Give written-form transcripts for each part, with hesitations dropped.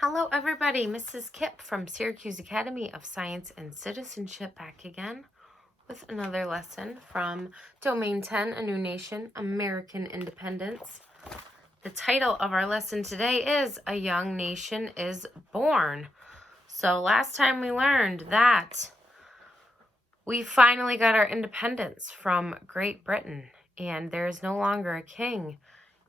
Hello everybody, Mrs. Kipp from Syracuse Academy of Science and Citizenship back again with another lesson from Domain 10, A New Nation, American Independence. The title of our lesson today is A Young Nation is Born. So last time we learned that we finally got our independence from Great Britain and there is no longer a king.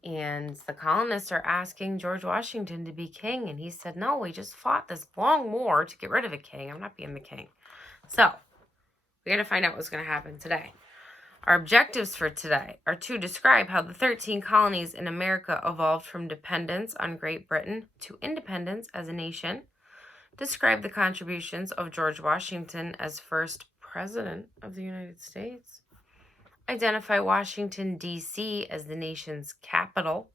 And the colonists are asking George Washington to be king. And he said, no, we just fought this long war to get rid of a king. I'm not being the king. So we got to find out what's going to happen today. Our objectives for today are to describe how the 13 colonies in America evolved from dependence on Great Britain to independence as a nation. Describe the contributions of George Washington as first president of the United States. Identify Washington, D.C. as the nation's capital,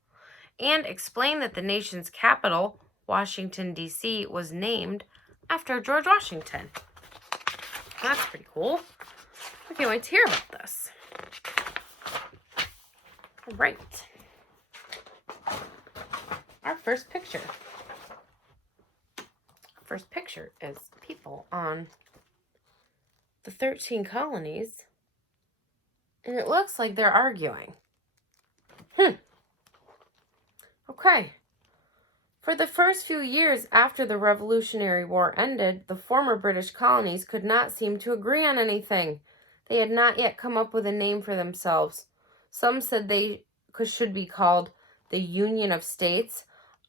and explain that the nation's capital, Washington, D.C., was named after George Washington. That's pretty cool. I can't wait to hear about this. All right. Our first picture. First picture is people on the 13 colonies. And it looks like they're arguing. Okay. For the first few years after the Revolutionary War ended, the former British colonies could not seem to agree on anything. They had not yet come up with a name for themselves. Some said they should be called the Union of States.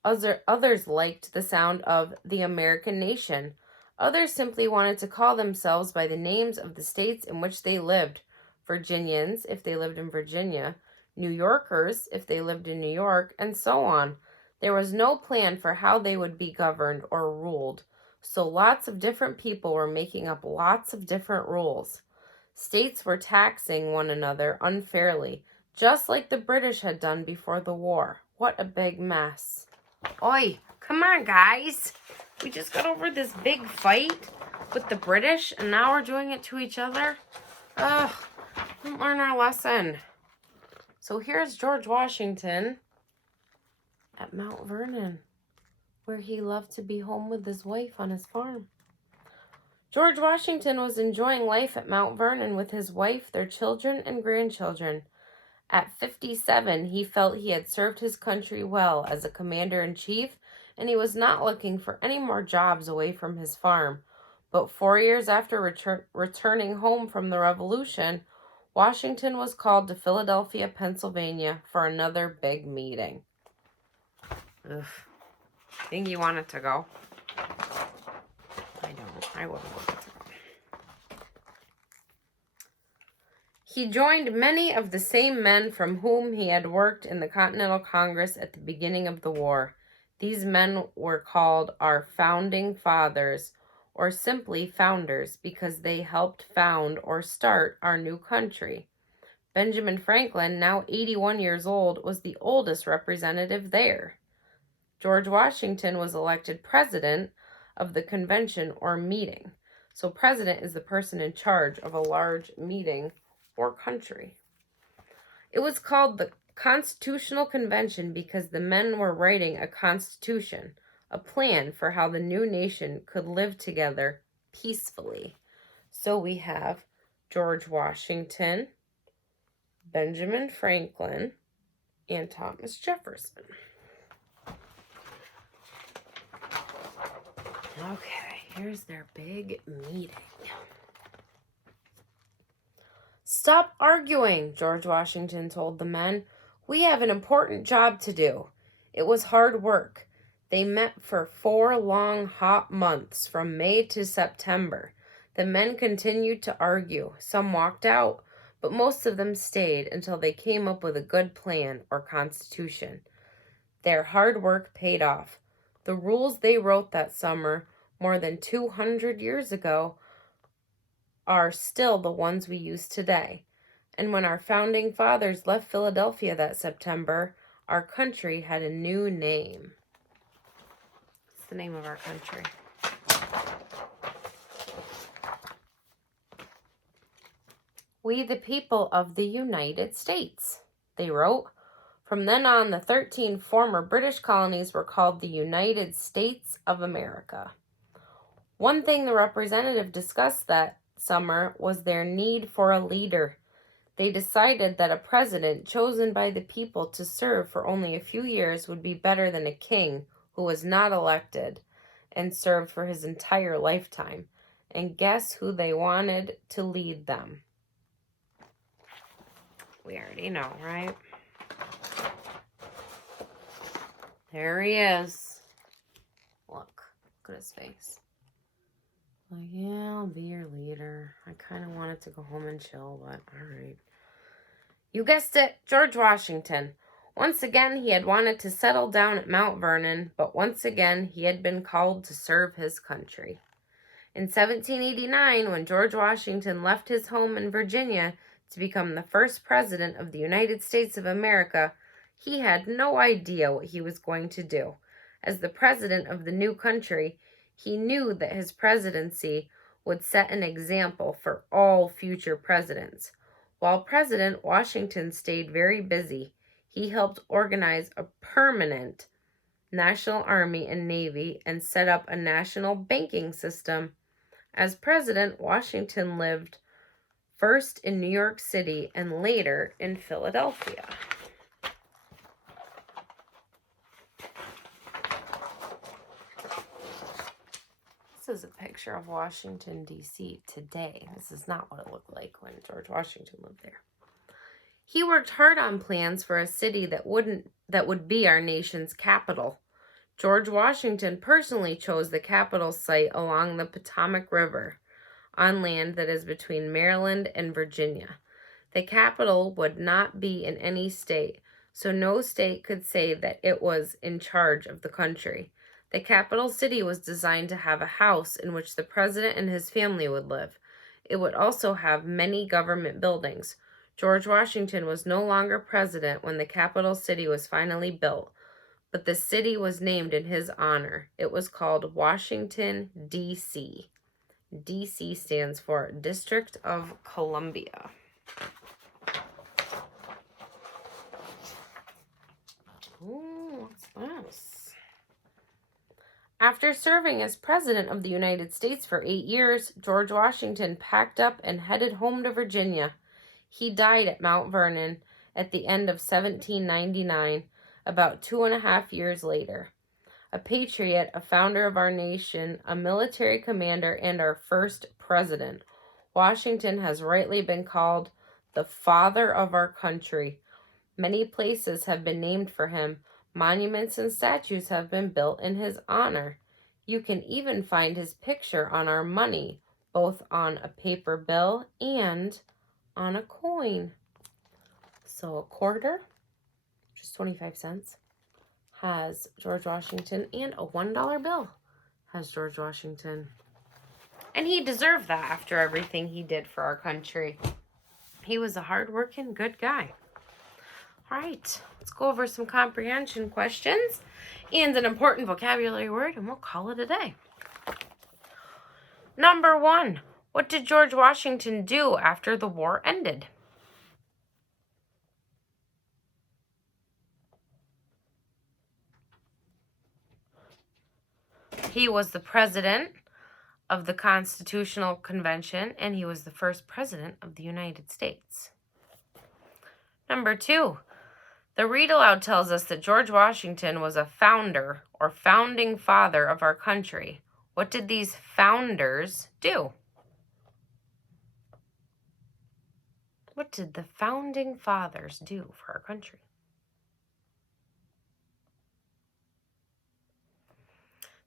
Others liked the sound of the American nation. Others simply wanted to call themselves by the names of the states in which they lived. Virginians, if they lived in Virginia, New Yorkers, if they lived in New York, and so on. There was no plan for how they would be governed or ruled, so lots of different people were making up lots of different rules. States were taxing one another unfairly, just like the British had done before the war. What a big mess. Oi, come on, guys. We just got over this big fight with the British, and now we're doing it to each other? Ugh. Didn't learn our lesson. So here's George Washington at Mount Vernon, where he loved to be home with his wife on his farm. George Washington was enjoying life at Mount Vernon with his wife, their children, and grandchildren. At 57, he felt he had served his country well as a commander-in-chief, and he was not looking for any more jobs away from his farm. But 4 years after returning home from the Revolution, Washington was called to Philadelphia, Pennsylvania for another big meeting. Ugh. Think you wanted to go? I don't. I wouldn't want to go. He joined many of the same men from whom he had worked in the Continental Congress at the beginning of the war. These men were called our Founding Fathers, or simply founders, because they helped found or start our new country. Benjamin Franklin, now 81 years old, was the oldest representative there. George Washington was elected president of the convention or meeting. So president is the person in charge of a large meeting or country. It was called the Constitutional Convention because the men were writing a constitution, a plan for how the new nation could live together peacefully. So we have George Washington, Benjamin Franklin, and Thomas Jefferson. Okay, here's their big meeting. Stop arguing, George Washington told the men. We have an important job to do. It was hard work. They met for 4 long, hot months from May to September. The men continued to argue. Some walked out, but most of them stayed until they came up with a good plan or constitution. Their hard work paid off. The rules they wrote that summer, more than 200 years ago, are still the ones we use today. And when our founding fathers left Philadelphia that September, our country had a new name. What's the name of our country? We the people of the United States, they wrote. From then on, the 13 former British colonies were called the United States of America. One thing the representative discussed that summer was their need for a leader. They decided that a president chosen by the people to serve for only a few years would be better than a king who was not elected and served for his entire lifetime. And guess who they wanted to lead them? We already know, right? There he is. Look at his face. Like, yeah, I'll be your leader. I kind of wanted to go home and chill, but all right. You guessed it, George Washington. Once again, he had wanted to settle down at Mount Vernon, but once again, he had been called to serve his country. In 1789, when George Washington left his home in Virginia to become the first president of the United States of America, he had no idea what he was going to do. As the president of the new country, he knew that his presidency would set an example for all future presidents. While president, Washington stayed very busy. He helped organize a permanent national army and navy and set up a national banking system. As president, Washington lived first in New York City and later in Philadelphia. This is a picture of Washington, D.C. today. This is not what it looked like when George Washington lived there. He worked hard on plans for a city that would be our nation's capital. George Washington personally chose the capital site along the Potomac River, on land that is between Maryland and Virginia. The capital would not be in any state, so no state could say that it was in charge of the country. The capital city was designed to have a house in which the president and his family would live. It would also have many government buildings. George Washington was no longer president when the capital city was finally built, but the city was named in his honor. It was called Washington, D.C. D.C. stands for District of Columbia. Ooh, what's this? After serving as President of the United States for 8 years, George Washington packed up and headed home to Virginia. He died at Mount Vernon at the end of 1799, about 2.5 years later. A patriot, a founder of our nation, a military commander, and our first president, Washington has rightly been called the father of our country. Many places have been named for him. Monuments and statues have been built in his honor. You can even find his picture on our money, both on a paper bill and on a coin. So a quarter, which is 25 cents, has George Washington, and a $1 bill has George Washington. And he deserved that after everything he did for our country. He was a hardworking, good guy. All right, let's go over some comprehension questions and an important vocabulary word, and we'll call it a day. Number 1, what did George Washington do after the war ended? He was the president of the Constitutional Convention, and he was the first president of the United States. Number 2, the read aloud tells us that George Washington was a founder or founding father of our country. What did these founders do? What did the founding fathers do for our country?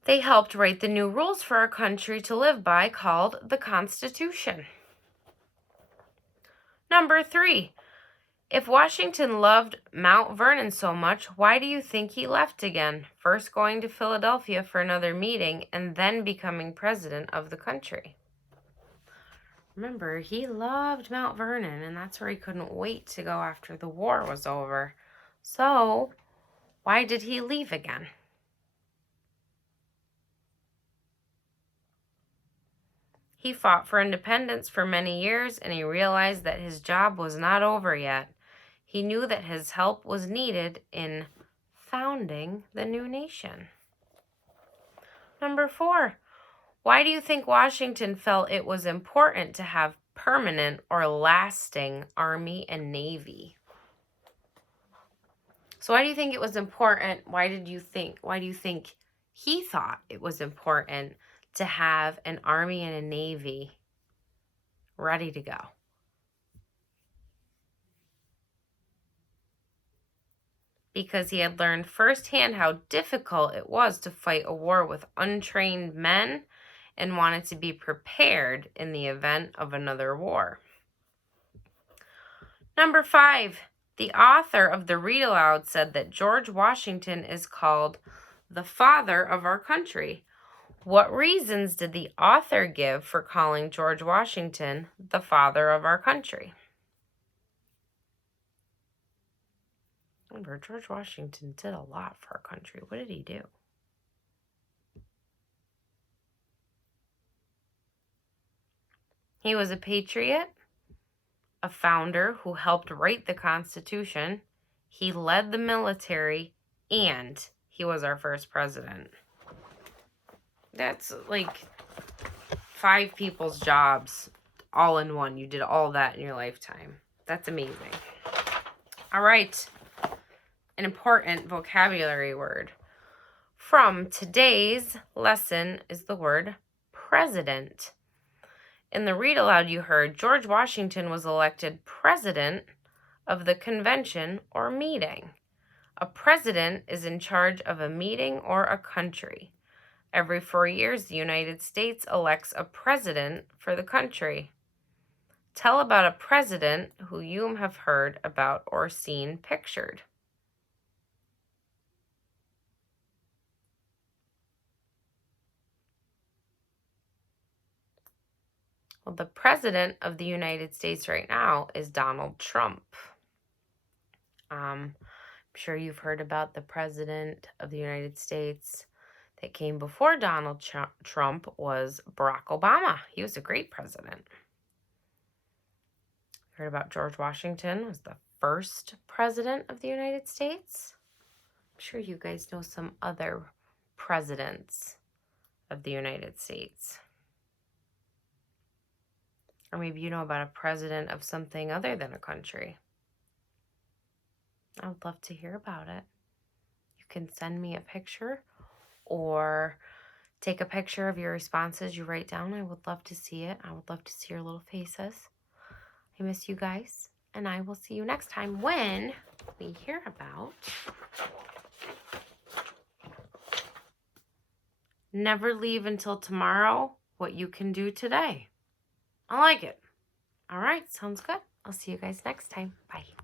They helped write the new rules for our country to live by, called the Constitution. Number 3, if Washington loved Mount Vernon so much, why do you think he left again? First going to Philadelphia for another meeting and then becoming president of the country. Remember, he loved Mount Vernon, and that's where he couldn't wait to go after the war was over. So, why did he leave again? He fought for independence for many years, and he realized that his job was not over yet. He knew that his help was needed in founding the new nation. Number 4, why do you think Washington felt it was important to have permanent or lasting army and navy? So why do you think it was important? Why do you think he thought it was important to have an army and a navy ready to go? Because he had learned firsthand how difficult it was to fight a war with untrained men and wanted to be prepared in the event of another war. Number 5, the author of the read aloud said that George Washington is called the father of our country. What reasons did the author give for calling George Washington the father of our country? Remember, George Washington did a lot for our country. What did he do? He was a patriot, a founder who helped write the Constitution. He led the military, and he was our first president. That's like 5 people's jobs all in one. You did all that in your lifetime. That's amazing. All right. An important vocabulary word from today's lesson is the word president. In the read aloud you heard, George Washington was elected president of the convention or meeting. A president is in charge of a meeting or a country. Every 4 years, the United States elects a president for the country. Tell about a president who you have heard about or seen pictured. Well, the president of the United States right now is Donald Trump. I'm sure you've heard about the president of the United States that came before Donald Trump was Barack Obama. He was a great president. Heard about George Washington was the first president of the United States. I'm sure you guys know some other presidents of the United States. Or maybe you know about a president of something other than a country. I would love to hear about it. You can send me a picture or take a picture of your responses you write down. I would love to see it. I would love to see your little faces. I miss you guys, and I will see you next time when we hear about never leave until tomorrow what you can do today. I like it. All right, sounds good. I'll see you guys next time. Bye.